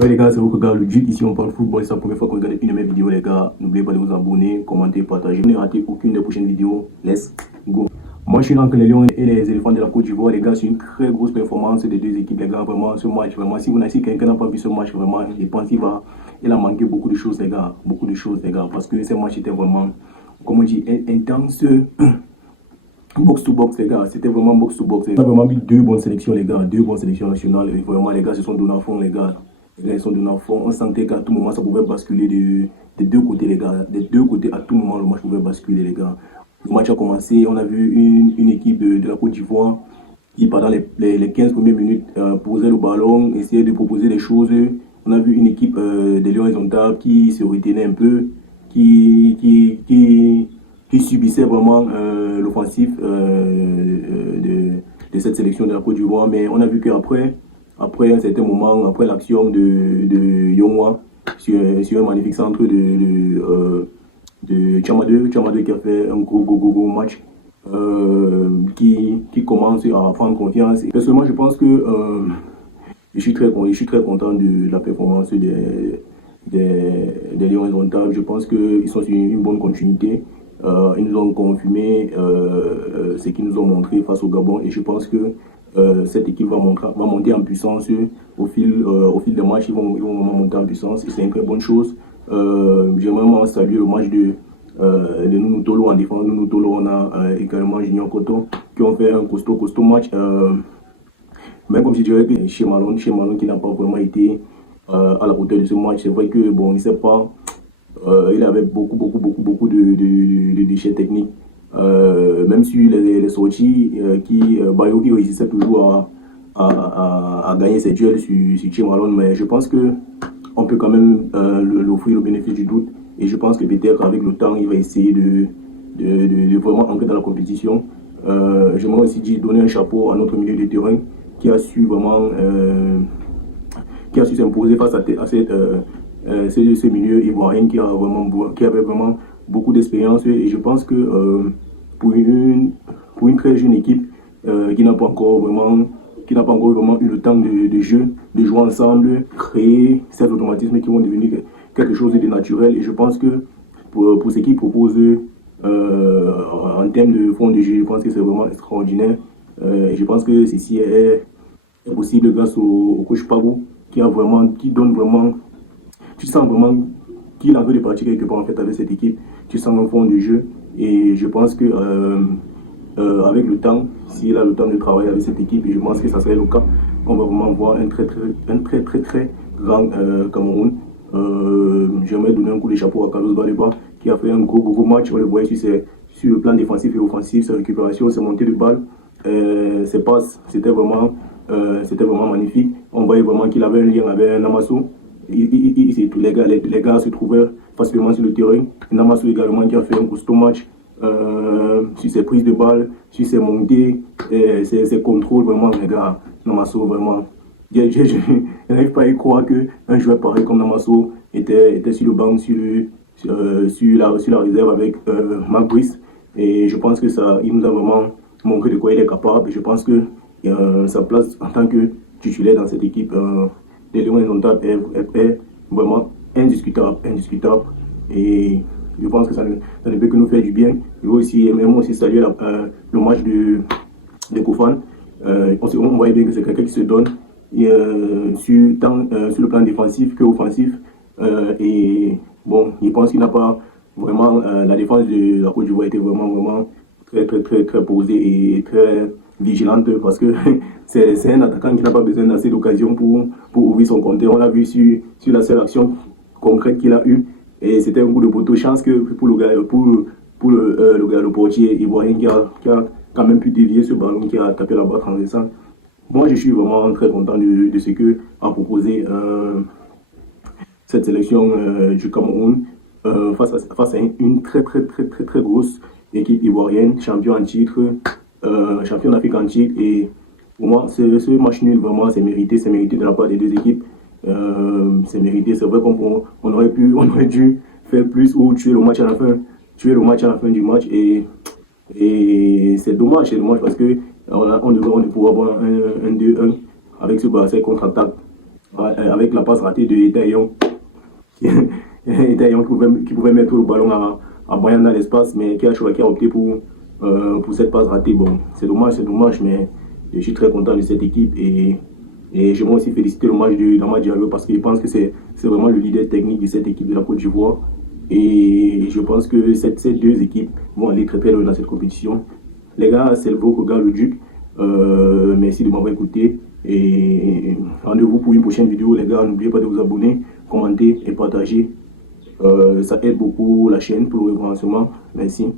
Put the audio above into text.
Salut les gars, c'est vous qui regardez le Duc, ici on parle football, c'est la première fois que vous regardez une de mes vidéos les gars. N'oubliez pas de vous abonner, commenter, partager. Ne ratez aucune des prochaines vidéos. Let's go. Moi je suis là entre les Lions et les éléphants de la Côte d'Ivoire les gars, c'est une très grosse performance des deux équipes les gars, vraiment ce match, vraiment si vous n'avez quelqu'un n'a pas vu ce match, vraiment je pense qu'il a manqué beaucoup de choses les gars, parce que ce match était vraiment, comme on dit, intense. Box to box les gars, c'était vraiment box to box. On a vraiment mis deux bonnes sélections les gars, deux bonnes sélections nationales et vraiment les gars se sont donnés à fond les gars. Les gars ils sont donnés à fond, on sentait qu'à tout moment ça pouvait basculer des deux côtés les gars, des deux côtés à tout moment le match pouvait basculer les gars. Le match a commencé, on a vu une équipe de la Côte d'Ivoire qui pendant les 15 premières minutes posait le ballon, essayait de proposer des choses. On a vu une équipe des Lions Indomptables qui se retenait un peu, qui subissait vraiment l'offensif de cette sélection de la Côte d'Ivoire. Mais on a vu qu'après un certain moment, après l'action de Yongwa sur un magnifique centre de Chamadou qui a fait un gros match, qui commence à prendre confiance. Et personnellement, je pense que je suis très content de la performance des Lions Indomptables. Je pense qu'ils sont sur une bonne continuité. Ils nous ont confirmé ce qu'ils nous ont montré face au Gabon et je pense que cette équipe va monter en puissance au fil des matchs. Ils vont vraiment monter en puissance et c'est une très bonne chose. J'aimerais vraiment saluer le match de Nounou Tolo en défense. Nounou Tolo, on a également Junior Koto qui ont fait un costaud match. Même comme je dirais que chez Malone qui n'a pas vraiment été à la hauteur de ce match. C'est vrai que bon, il ne sait pas. Il avait beaucoup de déchets techniques. Même sur les sorties, Bayo qui réussissait toujours à gagner ses duels sur Che Malone. Mais je pense qu'on peut quand même l'offrir le bénéfice du doute. Et je pense que peut-être avec le temps, il va essayer de vraiment entrer dans la compétition. J'aimerais aussi donner un chapeau à notre milieu de terrain qui a su vraiment s'imposer face à ce milieu ivoirien qui avait vraiment beaucoup d'expérience et je pense que pour une très jeune équipe qui n'a pas encore vraiment eu le temps de jeu, de jouer ensemble, créer ces automatismes qui vont devenir quelque chose de naturel et je pense que pour ce qu'ils proposent en termes de fond de jeu, je pense que c'est vraiment extraordinaire et je pense que ceci est possible grâce au coach Pabou qui donne vraiment. Tu sens vraiment qu'il est en train de partir quelque part en fait avec cette équipe. Tu sens un fond du jeu et je pense que avec le temps, s'il a le temps de travailler avec cette équipe, et je pense que ça serait le cas, on va vraiment voir un très grand Cameroun. J'aimerais donner un coup de chapeau à Carlos Baleba qui a fait un gros match. On le voyait sur le plan défensif et offensif, sa récupération, ses montées de balles, ses passes, c'était vraiment magnifique. On voyait vraiment qu'il avait un lien avec Namasso. Les gars se trouvaient facilement sur le terrain. Namasso également qui a fait un costaud match sur ses prises de balles, sur ses montées, ses contrôles, vraiment les gars. Namasso vraiment. Je n'arrive pas à y croire qu'un joueur pareil comme Namasso était sur le banc, sur la réserve avec Marc Brice. Et je pense que il nous a vraiment montré de quoi il est capable. Et je pense que sa place en tant que titulaire dans cette équipe des Lions Indomptables est vraiment indiscutable. Et je pense que ça ne peut que nous faire du bien. Je veux aussi saluer le match de Kofan. On voyait bien que c'est quelqu'un qui se donne sur le plan défensif qu'offensif. Et bon, je pense qu'il n'a pas vraiment. La défense de la Côte d'Ivoire était vraiment très posée et très vigilante parce que c'est un attaquant qui n'a pas besoin d'assez d'occasions pour ouvrir son compteur. On l'a vu sur la seule action concrète qu'il a eue et c'était un coup de poteau. Chance que pour le portier ivoirien qui a quand même pu dévier ce ballon qui a tapé la barre transversale. Moi je suis vraiment très content de ce que a proposé cette sélection du Cameroun face à une très grosse équipe ivoirienne, champion en titre, champion d'Afrique en titre. Et pour moi, ce match nul, vraiment, c'est mérité de la part des deux équipes. C'est mérité, c'est vrai qu'on aurait dû faire plus ou tuer le match à la fin du match. Et c'est dommage parce que on devrait pouvoir avoir un 2-1 avec ce Barça contre-attaque avec la passe ratée de Etaillon. Etaillon qui pouvait mettre le ballon en moyen dans l'espace, mais qui a opté pour cette passe ratée. Bon, c'est dommage, mais je suis très content de cette équipe et j'aimerais aussi féliciter le match de Dama Diallo parce que je pense que c'est vraiment le leader technique de cette équipe de la Côte d'Ivoire. Et je pense que ces deux équipes vont aller très très loin dans cette compétition. Les gars, c'est le vôtre, gars, le Duc. Merci de m'avoir écouté. Et rendez-vous pour une prochaine vidéo, les gars. N'oubliez pas de vous abonner, commenter et partager. Ça aide beaucoup la chaîne pour le référencement. Merci.